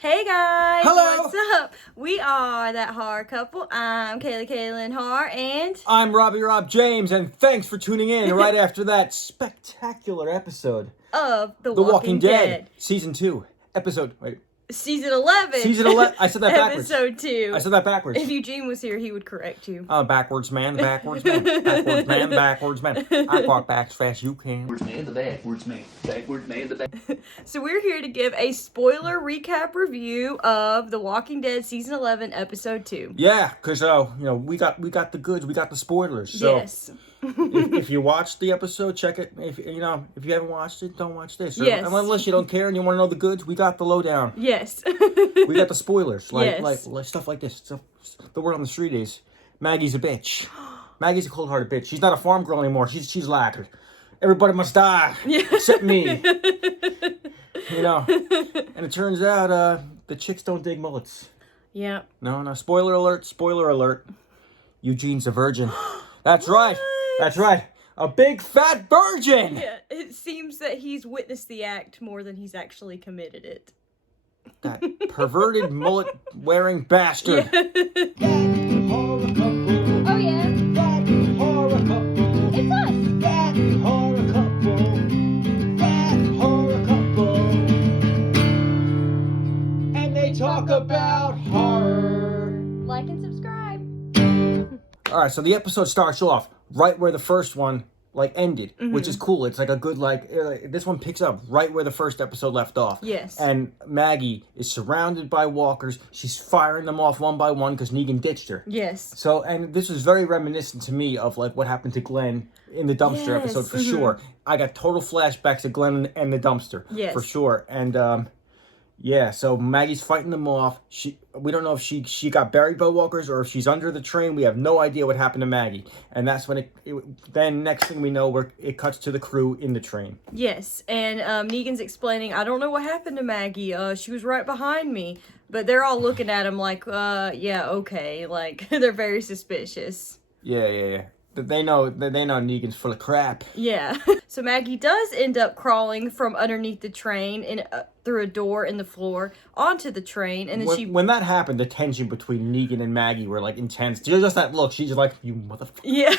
Hey guys, Hello. what's up? We are That Horror Couple. I'm Kaylin Har, and I'm Rob James, and thanks for tuning in right after that spectacular episode of The The Walking Dead. Season 2, episode, Season 11. Season 11, I said that backwards. Episode 2. I said that backwards. If Eugene was here, he would correct you. Backwards man, backwards man, backwards man. I walk back as fast as you can. Backwards man. So we're here to give a spoiler recap review of The Walking Dead Season 11, Episode 2. Yeah, because, we got the goods, we got the spoilers. So Yes. if you watched the episode, check it. If you haven't watched it, don't watch this. Yes. Unless you don't care and you want to know the goods, we got the lowdown. Yes. We got the spoilers, like stuff like this. Stuff, the word on the street is Maggie's a bitch. Maggie's a cold-hearted bitch. She's not a farm girl anymore. She's like, everybody must die except me. And it turns out the chicks don't dig mullets. Yeah. No. Spoiler alert. Eugene's a virgin. That's right. That's right. A big fat virgin. Yeah, it seems that he's witnessed the act more than he's actually committed it. That perverted mullet-wearing bastard. Yeah. That horror couple. Oh yeah. That horror couple. It's us. That horror couple. That horror couple. And they talk about horror. Like and subscribe. All right, so the episode starts off right where the first one ended, which is cool. It's like a good this one picks up right where the first episode left off. Yes. And Maggie is surrounded by walkers. She's firing them off one by one because Negan ditched her. Yes. So, and this was very reminiscent to me of what happened to Glenn in the dumpster episode for sure. I got total flashbacks to Glenn and the dumpster. Yes. For sure. And yeah, so Maggie's fighting them off. We don't know if she got buried by walkers or if she's under the train. We have no idea what happened to Maggie. And that's when then next thing we know, it cuts to the crew in the train. Yes, and Negan's explaining, I don't know what happened to Maggie. She was right behind me. But they're all looking at him like, yeah, okay. Like, they're very suspicious. Yeah. They know Negan's full of crap. Yeah. So Maggie does end up crawling from underneath the train and through a door in the floor onto the train, and then when that happened, the tension between Negan and Maggie were intense. Just that look, she's just like, you motherfucker. Yeah.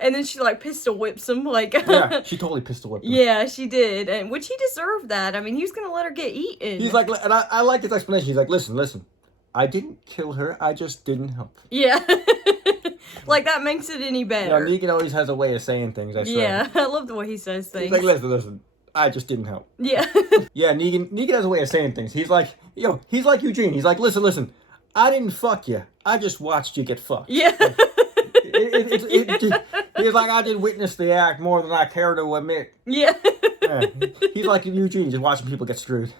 And then she pistol whips him Yeah, she totally pistol whipped him. Yeah, she did, and which he deserved that. I mean, he was gonna let her get eaten. He's like, and I like his explanation. He's like, listen, I didn't kill her, I just didn't help. Yeah. That makes it any better. Negan always has a way of saying things, I swear. Yeah, I love the way he says things. He's like, listen, I just didn't help. Yeah. Yeah, Negan has a way of saying things. He's like, he's like Eugene. He's like, listen, I didn't fuck you. I just watched you get fucked. Yeah. He's like, I did witness the act more than I care to admit. Yeah. Yeah. He's like Eugene, just watching people get screwed.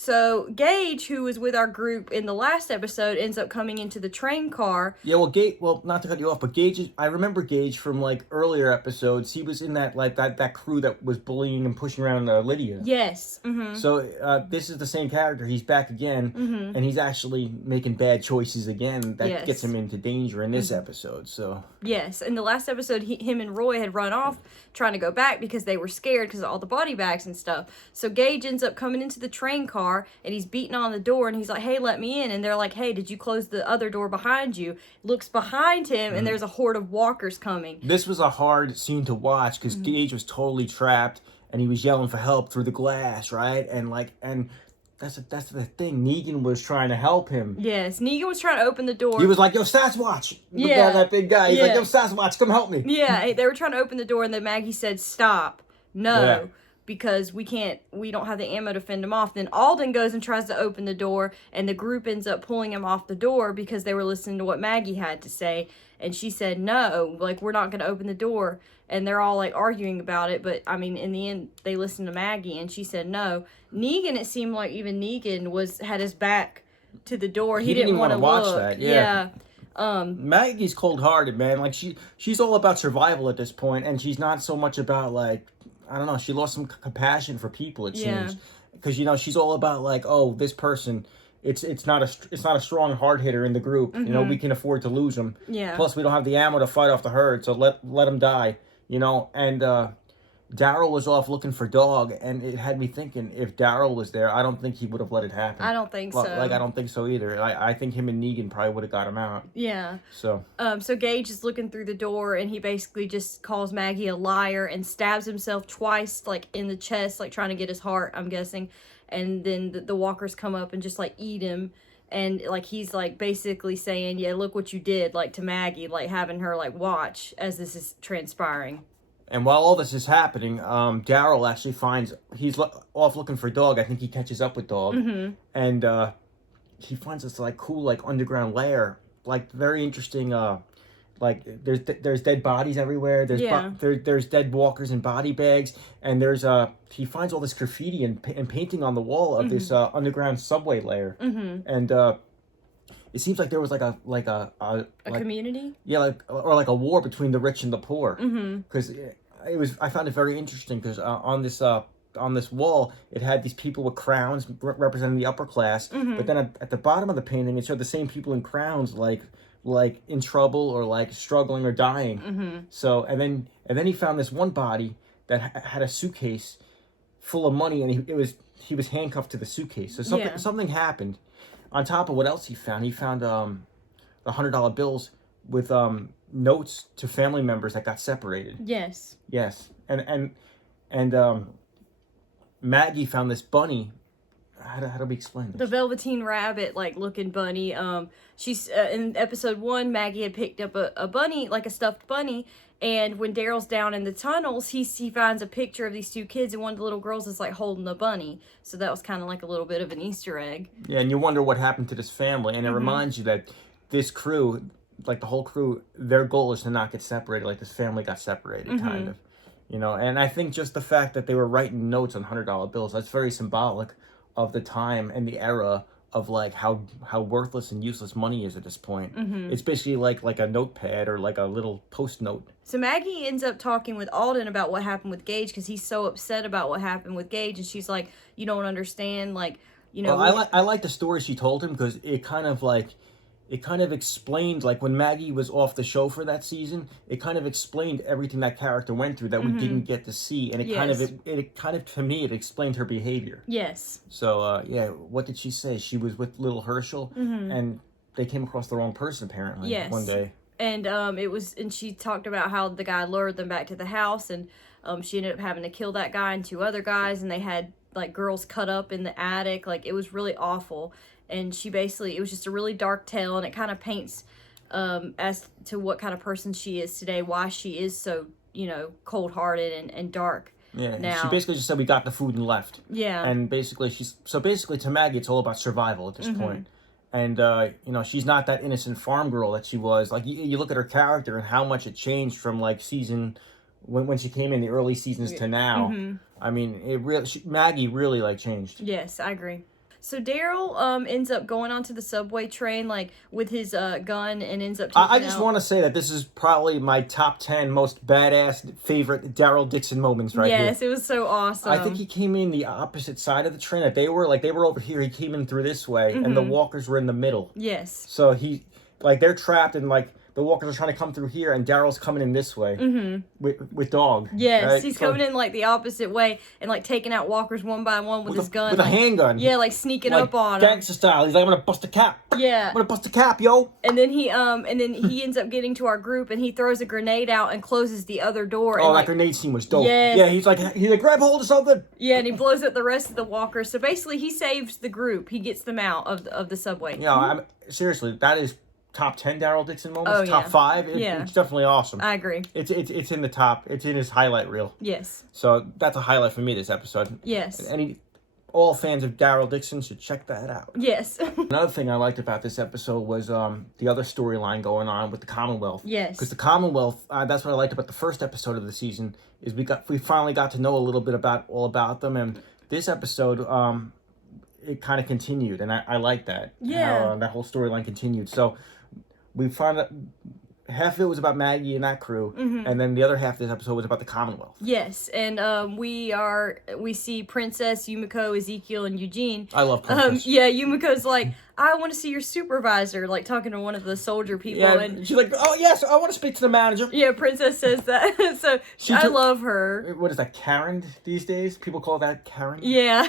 So Gage, who was with our group in the last episode, ends up coming into the train car. Yeah, well, not to cut you off, but I remember Gage from earlier episodes. He was in that that crew that was bullying and pushing around Lydia. Yes. Mm-hmm. So this is the same character. He's back again, and he's actually making bad choices again. That gets him into danger in this episode. So yes, in the last episode, him and Roy had run off trying to go back because they were scared because of all the body bags and stuff. So Gage ends up coming into the train car, and he's beating on the door, and he's like, hey, let me in. And they're like, hey, did you close the other door behind you? Looks behind him, and there's a horde of walkers coming. This was a hard scene to watch because Gage was totally trapped, and he was yelling for help through the glass, right? And that's the thing. Negan was trying to help him. Yes, Negan was trying to open the door. He was like, yo, Sasquatch! Yeah. That big guy. He's like, yo, Sasquatch, come help me. Yeah, they were trying to open the door, and then Maggie said, stop. No. Yeah. Because we don't have the ammo to fend him off. Then Alden goes and tries to open the door, and the group ends up pulling him off the door because they were listening to what Maggie had to say. And she said, no, we're not going to open the door. And they're all arguing about it. But I mean, in the end, they listened to Maggie, and she said no. Negan, it seemed like even Negan had his back to the door. He didn't want to watch look. that. Yeah. Maggie's cold-hearted, man. She's all about survival at this point, and she's not so much about I don't know. She lost some compassion for people. It seems because she's all about oh, this person. It's not a strong hard hitter in the group. We can afford to lose him. Yeah. Plus, we don't have the ammo to fight off the herd, so let them die. And Daryl was off looking for Dog, and it had me thinking, if Daryl was there, I don't think he would have let it happen. I don't think so. Like, I don't think so either. I think him and Negan probably would have got him out. Yeah. So Gage is looking through the door, and he basically just calls Maggie a liar and stabs himself twice, like, in the chest, like, trying to get his heart, I'm guessing. And then the walkers come up and just, like, eat him. And, like, he's, like, basically saying, yeah, look what you did, like, to Maggie, like, having her, like, watch as this is transpiring. And while all this is happening, Daryl actually finds, he's off looking for Dog. I think he catches up with Dog. Mm-hmm. And he finds this, like, cool, like, underground lair. Like, very interesting, like, there's dead bodies everywhere. There's dead walkers in body bags. And there's, he finds all this graffiti and painting on the wall of this underground subway lair. Mm-hmm. And it seems like there was, a community? Yeah, like a war between the rich and the poor. Because Mm-hmm. I found it very interesting because on this wall, it had these people with crowns representing the upper class. Mm-hmm. But then at the bottom of the painting, it showed the same people in crowns, like in trouble or like struggling or dying. Mm-hmm. So and then he found this one body that had a suitcase full of money, and he was handcuffed to the suitcase. So something happened. On top of what else he found the $100 bills with notes to family members that got separated. Yes. Yes, and Maggie found this bunny. How do we explain this? The Velveteen Rabbit, like, looking bunny. She's in episode 1, Maggie had picked up a bunny, like a stuffed bunny, and when Daryl's down in the tunnels, he finds a picture of these two kids, and one of the little girls is, like, holding the bunny. So that was kind of like a little bit of an Easter egg. Yeah, and you wonder what happened to this family, and it reminds you that this crew, like the whole crew, their goal is to not get separated, like this family got separated, kind of. You know, and I think just the fact that they were writing notes on $100 bills, that's very symbolic of the time and the era of, like, how worthless and useless money is at this point. It's basically like a notepad or like a little post note. So Maggie ends up talking with Alden about what happened with Gage because he's so upset about what happened with Gage, and she's like, you don't understand, like, you know. Well, I like the story she told him because it kind of explained, like, when Maggie was off the show for that season, it kind of explained everything that character went through that we didn't get to see, and it kind of to me it explained her behavior. Yes. So yeah, what did she say? She was with little Herschel, and they came across the wrong person apparently. Yes. One day. And and she talked about how the guy lured them back to the house, and she ended up having to kill that guy and 2 other guys, and they had, like, girls cut up in the attic. Like, it was really awful. And it was just a really dark tale, and it kind of paints as to what kind of person she is today, why she is so, you know, cold-hearted and dark. Yeah, now. She basically just said we got the food and left. Yeah. And basically to Maggie, it's all about survival at this point. And, you know, she's not that innocent farm girl that she was. Like, you look at her character and how much it changed from, like, when she came in the early seasons to now. I mean, Maggie really, like, changed. Yes, I agree. So Daryl ends up going onto the subway train, like, with his gun, and ends up taking I just want to say that this is probably my top 10 most badass favorite Daryl Dixon moments here. Yes, it was so awesome. I think he came in the opposite side of the train. That they were over here. He came in through this way, and the walkers were in the middle. Yes. So they're trapped, and, like, the walkers are trying to come through here, and Daryl's coming in this way with Dog. Yes, right? he's coming in, like, the opposite way and, like, taking out walkers one by one with his gun. With a handgun. Yeah, like, sneaking like up on him. gangster style. He's like, I'm gonna bust a cap. Yeah. I'm gonna bust a cap, yo. And then he ends up getting to our group, and he throws a grenade out and closes the other door. Oh, and, that grenade scene was dope. Yes. Yeah, he's like, grab hold of something. Yeah, and he blows up the rest of the walkers. So basically, he saves the group. He gets them out of the subway. Yeah, seriously, that is top 10 Daryl Dixon moments. Oh, top 5. It's definitely awesome. I agree. It's in the top. It's in his highlight reel. Yes. So that's a highlight for me this episode. Yes. All fans of Daryl Dixon should check that out. Yes. Another thing I liked about this episode was the other storyline going on with the Commonwealth. Yes. Because the Commonwealth, that's what I liked about the first episode of the season, is we finally got to know a little bit about them, and this episode it kind of continued, and I like that. Yeah. How, that whole storyline continued. So we found out half of it was about Maggie and that crew, and then the other half of this episode was about the Commonwealth. Yes, and we see Princess, Yumiko, Ezekiel, and Eugene. I love Princess. Yeah, Yumiko's like, I want to see your supervisor, like talking to one of the soldier people. Yeah, And she's like, oh yes, I want to speak to the manager. yeah, Princess says that. So I love her. What is that, Karen these days? People call that Karen? Yeah.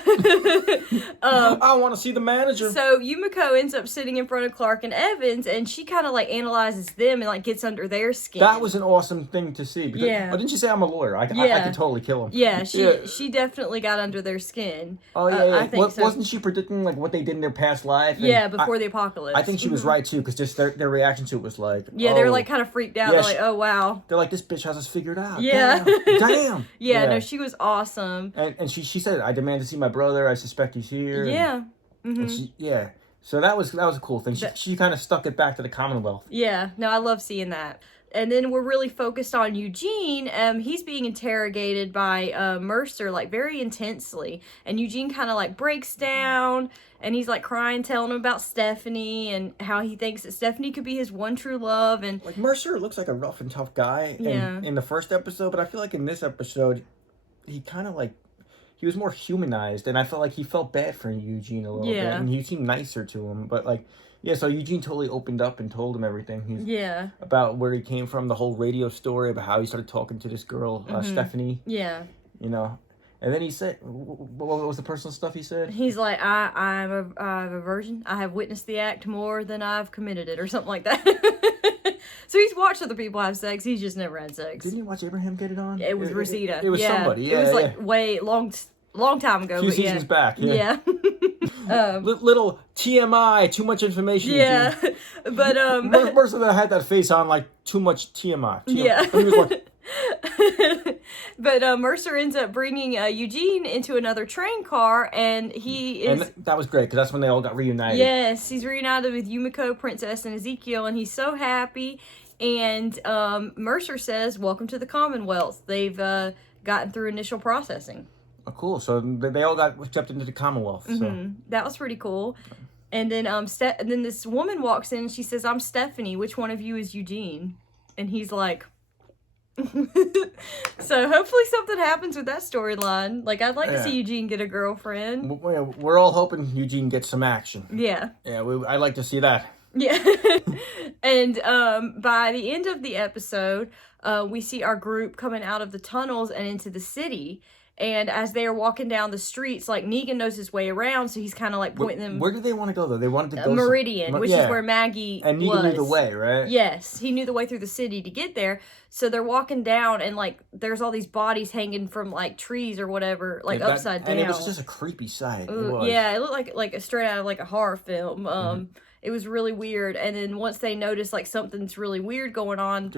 I want to see the manager. So Yumiko ends up sitting in front of Clark and Evans, and she kind of like analyzes them and like gets under their skin. That was an awesome thing to see. Because, Yeah. Oh, didn't you say I'm a lawyer? I Yeah. could totally kill him. Yeah, she definitely got under their skin. Oh, yeah. I think so. Wasn't she predicting like what they did in their past life? And Yeah, before the apocalypse. I think she was right, too, because just their reaction to it was like... Yeah, they were like kind of freaked out. Yeah, They're like, oh, wow. They're like, this bitch has us figured out. Yeah. Damn. Yeah, no, she was awesome. And she said, I demand to see my brother. I suspect he's here. Yeah. And yeah. So that was a cool thing. She kind of stuck it back to the Commonwealth. Yeah, no, I love seeing that. And then we're really focused on Eugene. He's being interrogated by Mercer, like, very intensely. And Eugene kind of, like, breaks down, and he's, like, crying, telling him about Stephanie and how he thinks that Stephanie could be his one true love. And like, Mercer looks like a rough and tough guy Yeah. in the first episode, but I feel like in this episode, he kind of, like, he was more humanized, and I felt like he felt bad for Eugene a little bit, and he seemed nicer to him, but, like, yeah, so Eugene totally opened up and told him everything. About where he came from, the whole radio story, about how he started talking to this girl, Stephanie. Yeah. You know, and then he said, what was the personal stuff he said? He's like, I'm a virgin. I have witnessed the act more than I've committed it, or something like that. So he's watched other people have sex. He's just never had sex. Didn't you watch Abraham get it on? It was Rosita. It was somebody. Yeah, it was like way long time ago. A few seasons back. Yeah. Little TMI, too much information. Yeah, but Mercer that had that face on like too much TMI. Yeah. And he was like, but Mercer ends up bringing Eugene into another train car, and he is... And that was great, because that's when they all got reunited. Yes, he's reunited with Yumiko, Princess, and Ezekiel, and he's so happy. And Mercer says, welcome to the Commonwealth. They've gotten through initial processing. Oh, cool. So they all got accepted into the Commonwealth. So. That was pretty cool. And then and then this woman walks in, and she says, I'm Stephanie. Which one of you is Eugene? And he's like... So hopefully something happens with that storyline. Like, I'd like to see Eugene get a girlfriend. We're all hoping Eugene gets some action. Yeah. Yeah, I'd like to see that. Yeah. And by the end of the episode, we see our group coming out of the tunnels and into the city. And as they are walking down the streets, like, Negan knows his way around, so he's kind of like pointing them. Where did they want to go, though? They wanted to go Meridian, which is where Maggie and Negan knew the way, right? Yes, he knew the way through the city to get there. So they're walking down, and like, there's all these bodies hanging from like trees or whatever, like upside down. And it was just a creepy sight. Yeah, it looked like a straight out of like a horror film. It was really weird, and then once they noticed like something's really weird going on,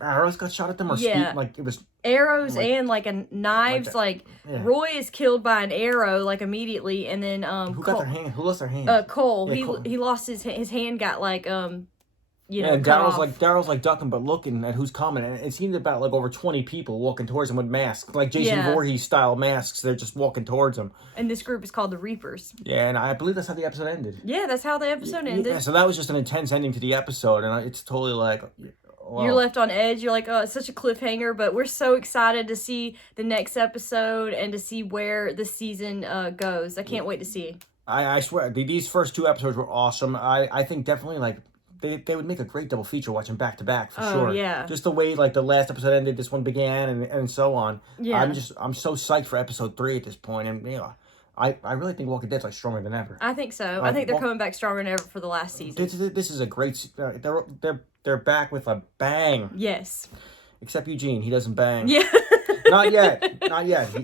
arrows got shot at them, or like it was arrows and like knives. Like Roy is killed by an arrow like immediately, and then who got their hand? Who lost their hand? Cole. Yeah, Cole. He lost his hand. Got like you know. And Daryl's like ducking but looking at who's coming, and it seemed about like over 20 people walking towards him with masks, like Jason Voorhees style masks. They're just walking towards him. And this group is called the Reapers. Yeah, and I believe that's how the episode ended. Yeah, that's how the episode ended. Yeah, so that was just an intense ending to the episode, and it's totally like... Wow. You're left on edge. You're like, oh, it's such a cliffhanger, but we're so excited to see the next episode and to see where the season goes. I can't wait to see. I swear, these first 2 episodes were awesome. I think definitely, like, they would make a great double feature watching back to back for sure. Yeah. Just the way like the last episode ended, this one began, and so on. Yeah. I'm so psyched for episode 3 at this point, and you know, I really think Walking Dead's like stronger than ever. I think so. I think they're coming back stronger than ever for the last season. This is a great. They're back with a bang. Yes. Except Eugene, he doesn't bang. Yeah. Not yet.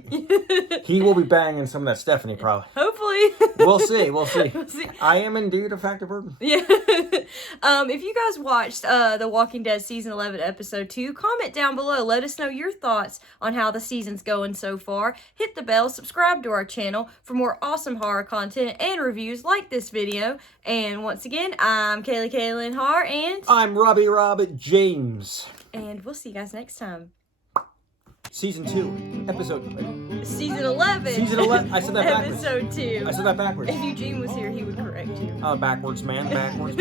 He will be banging some of that Stephanie probably. Hopefully. We'll see. I am indeed a factor burden. Yeah. If you guys watched The Walking Dead Season 11 Episode 2, comment down below. Let us know your thoughts on how the season's going so far. Hit the bell, subscribe to our channel for more awesome horror content and reviews like this video. And once again, I'm Kaylee Kaylin Har, and... I'm Robbie Robert James. And we'll see you guys next time. Season 2, episode... Season 11. Season 11. I said that backwards. Episode 2. I said that backwards. If Eugene was here, he would correct you. Backwards man. Backwards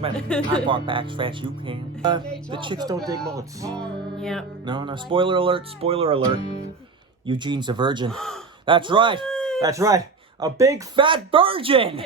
man. I walk back as fast as you can. The chicks don't dig bullets. Yeah. No. Spoiler alert. Eugene's a virgin. That's right. A big fat virgin! Yeah.